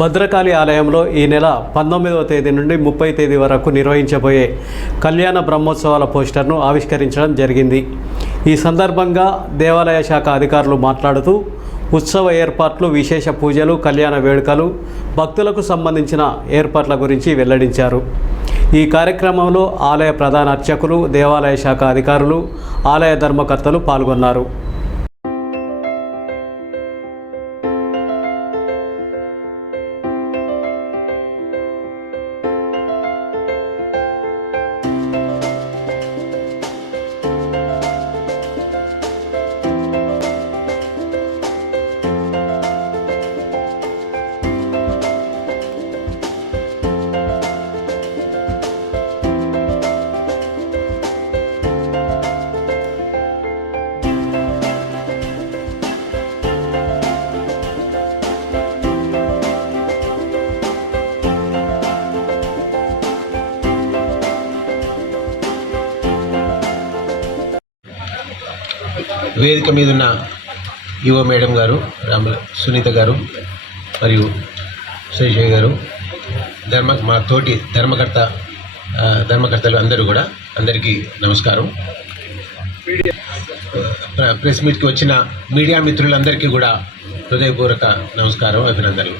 భద్రకాళి ఆలయంలో ఈ నెల 19వ తేదీ నుండి 30వ తేదీ వరకు నిర్వహించబోయే కళ్యాణ బ్రహ్మోత్సవాల పోస్టర్ను ఆవిష్కరించడం జరిగింది. ఈ సందర్భంగా దేవాలయ శాఖ అధికారులు మాట్లాడుతూ ఉత్సవ ఏర్పాట్లు, విశేష పూజలు, కళ్యాణ వేడుకలు, భక్తులకు సంబంధించిన ఏర్పాట్ల గురించి వెల్లడించారు. ఈ కార్యక్రమంలో ఆలయ ప్రధాన అర్చకులు, దేవాలయ శాఖ అధికారులు, ఆలయ ధర్మకర్తలు పాల్గొన్నారు. వేదిక మీద ఉన్న యువ మేడం గారు, సునీత గారు మరియు శ్రీజయ్ గారు, మా తోటి ధర్మకర్తలు అందరూ కూడా అందరికీ నమస్కారం. ప్రెస్ మీట్కి వచ్చిన మీడియా మిత్రులందరికీ కూడా హృదయపూర్వక నమస్కారం, అభినందనలు.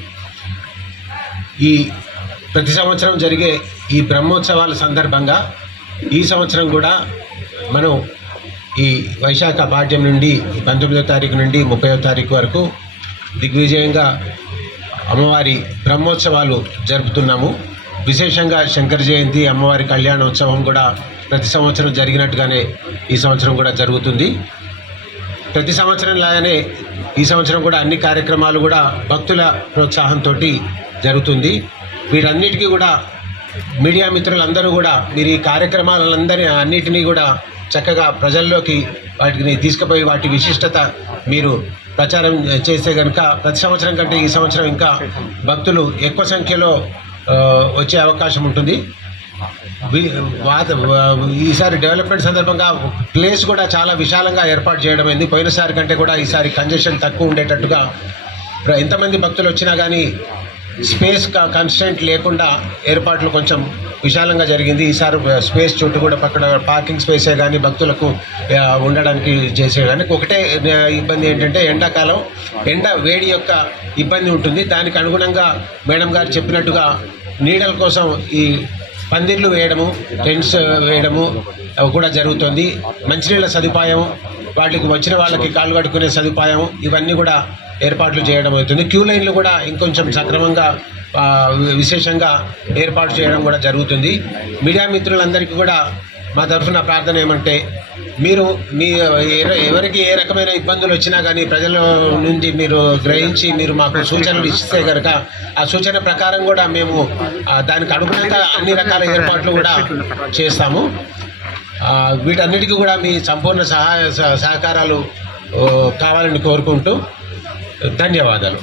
ఈ ప్రతి సంవత్సరం జరిగే ఈ బ్రహ్మోత్సవాల సందర్భంగా ఈ సంవత్సరం కూడా మనం ఈ వైశాఖ పాడ్యం నుండి 19వ తారీఖు నుండి 30వ తారీఖు వరకు దిగ్విజయంగా అమ్మవారి బ్రహ్మోత్సవాలు జరుపుతున్నాము. విశేషంగా శంకర జయంతి, అమ్మవారి కళ్యాణోత్సవం కూడా ప్రతి సంవత్సరం జరిగినట్టుగానే ఈ సంవత్సరం కూడా జరుగుతుంది. ప్రతి సంవత్సరం లాగానే ఈ సంవత్సరం కూడా అన్ని కార్యక్రమాలు కూడా భక్తుల ప్రోత్సాహంతో జరుగుతుంది. వీటన్నిటికీ కూడా మీడియా మిత్రులందరూ కూడా మీరు ఈ అన్నిటినీ కూడా చక్కగా ప్రజల్లోకి వాటిని తీసుకుపోయి వాటి విశిష్టత మీరు ప్రచారం చేస్తే కనుక ప్రతి సంవత్సరం కంటే ఈ సంవత్సరం ఇంకా భక్తులు ఎక్కువ సంఖ్యలో వచ్చే అవకాశం ఉంటుంది. ఈసారి డెవలప్మెంట్ సందర్భంగా ప్లేస్ కూడా చాలా విశాలంగా ఏర్పాటు చేయడం అయింది. పోయినసారి కంటే కూడా ఈసారి కంజెషన్ తక్కువ ఉండేటట్టుగా ఎంతమంది భక్తులు వచ్చినా కానీ స్పేస్ కన్స్టెంట్ లేకుండా ఏర్పాట్లు కొంచెం విశాలంగా జరిగింది. ఈసారి స్పేస్ చుట్టూ కూడా పక్కన పార్కింగ్ స్పేసే కానీ భక్తులకు ఉండడానికి చేసే కానీ ఒకటే ఇబ్బంది ఏంటంటే ఎండాకాలం వేడి యొక్క ఇబ్బంది ఉంటుంది. దానికి అనుగుణంగా మేడం గారు చెప్పినట్టుగా నీడల కోసం ఈ పందిర్లు వేయడము, టెంట్స్ వేయడము కూడా జరుగుతుంది. మంచినీళ్ళ సదుపాయం, వాటికి వచ్చిన వాళ్ళకి కాళ్ళు కడుక్కునే సదుపాయం, ఇవన్నీ కూడా ఏర్పాట్లు చేయడం అవుతుంది. క్యూ లైన్లు కూడా ఇంకొంచెం సక్రమంగా విశేషంగా ఏర్పాటు చేయడం కూడా జరుగుతుంది. మీడియా మిత్రులందరికీ కూడా మా తరఫున ప్రార్థన ఏమంటే మీరు ఎవరికి ఏ రకమైన ఇబ్బందులు వచ్చినా కానీ ప్రజల నుండి మీరు గ్రహించి మీరు మాకు సూచనలు ఇస్తే కనుక ఆ సూచన ప్రకారం కూడా మేము దానికి అనుగుణంగా అన్ని రకాల ఏర్పాట్లు కూడా చేస్తాము. వీటన్నిటికీ కూడా మీ సంపూర్ణ సహకారాలు కావాలని కోరుకుంటూ ధన్యవాదాలు.